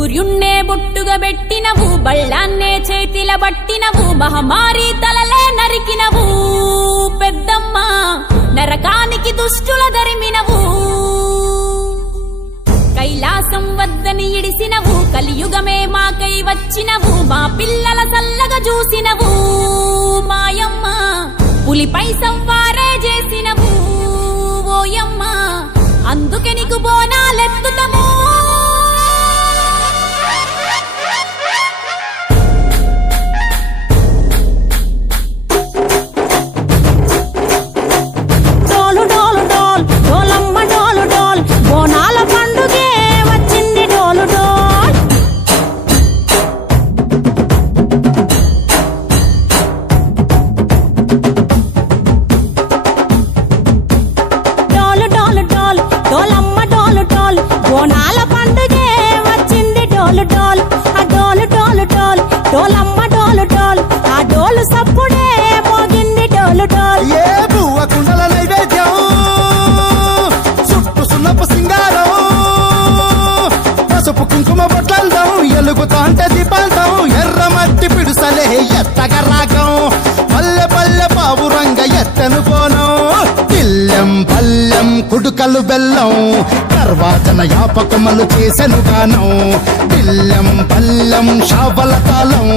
సూర్యున్నే బొట్టుగా పెట్టినవు బళ్ళాన్నే చేతిల పట్టినవు మహమారి తలలే నరికినవు పెద్దమ్మ నరకానికి దుష్టుల దరిమినవు కైలాసం వద్దని ఇడిసినవు కలియుగమే మాకై వచ్చినవు మా పిల్లల సల్లగా చూసినవు మాయమ్మ పులిపై సంవారే చేసినవు ఓయమ్మ అందుకే నీకు బోనాలెత్తుతము కుడుకలు బెల్లం తర్వాతన యాపకమలు చేసెను గానం బిల్లం పల్లం షావల తాళం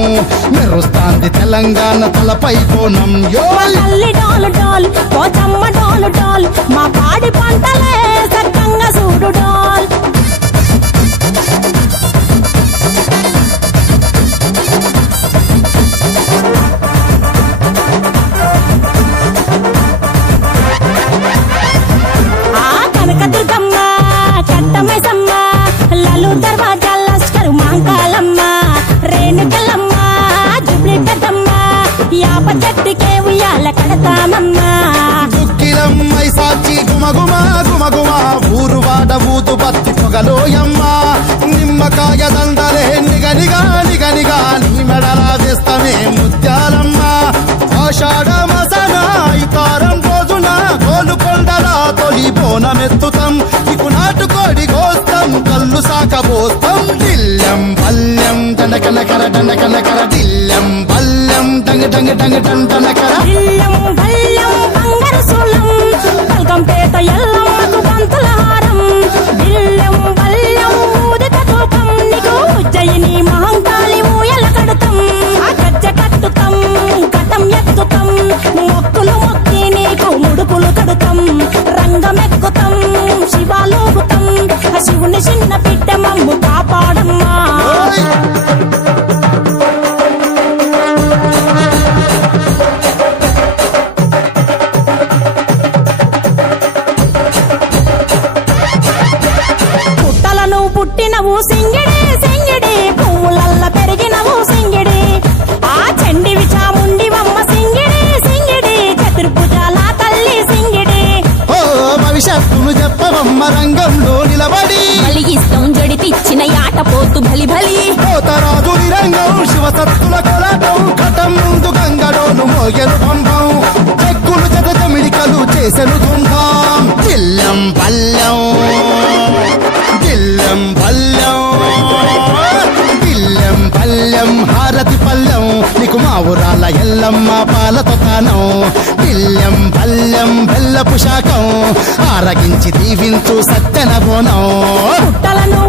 మెరుస్తాంది తెలంగాణ తలపై కోణం మా పాడి పంటలే సక్కంగా చూడు డాల్ దుక్కిలమ్మై సాచి గుమగుమా గుమగుమా ఊరు వాడ ఊదు బత్తి పొగలోయమ్మ నిమ్మకాయ దండలే నిగనిగా నిగనిగా నీ మెడలా వేస్తామే ముత్యాలమ్మ ఆషాఢ మసన ఇతారం రోజున గోలుకొండలా తొలి బోనమెత్తుతాం నీకు నాటుకోడి కోస్తాం కళ్ళు సాకబోస్తాం దిల్లం పల్లెం దండకనకర దండకనకర దిల్లం పల్లెం డంగ డంగ డంగ డండనకర పేట ఎల్లమ్మకు పంతుల హారం బిల్లం బల్లం ఊదిత తూపం నీకు ఉజ్జయిని మహంకాళి ఊయల కడుతాం గజ్జ కట్టుతాం కటం ఎత్తుతాం మొక్కులు మొక్కి నీకు ముడుపులు కడుతాం రంగమెక్కుతాం శివాలోగుతాం శివుని చిన్న బిడ్డ మమ్ము కాపాడమ్మా పుట్టినవు సింగిడి సింగిడి పువ్వులల్ల పెరిగినవు సింగిడి ఆ చండివి చాముండివమ్మ సింగిడి సింగిడి చతుర్భుజాల తల్లి సింగిడి ఓ భవిష్యత్తును చెప్పవమ్మ రంగంలో నిలబడి బలిగిస్తాం జడితిచ్చిన యాట పోతు బలి బలి పోతరాజు రంగం శివసత్తుల కొలటం కటం ముందు గంగడోను మోగెను పంపం చెక్కులు జత జమిడికలు చేసెను తుంటాం దిల్లం పల్లెం దిల్లం పల్లెం దిల్లం పల్లెం హారతి పల్లెం నీకు మా ఊరాల ఎల్లమ్మ పాలతో కానం దిల్లం పల్లెం బెల్లపు శాఖం ఆరగించి దీవించు సత్యన బోనం పుట్టలను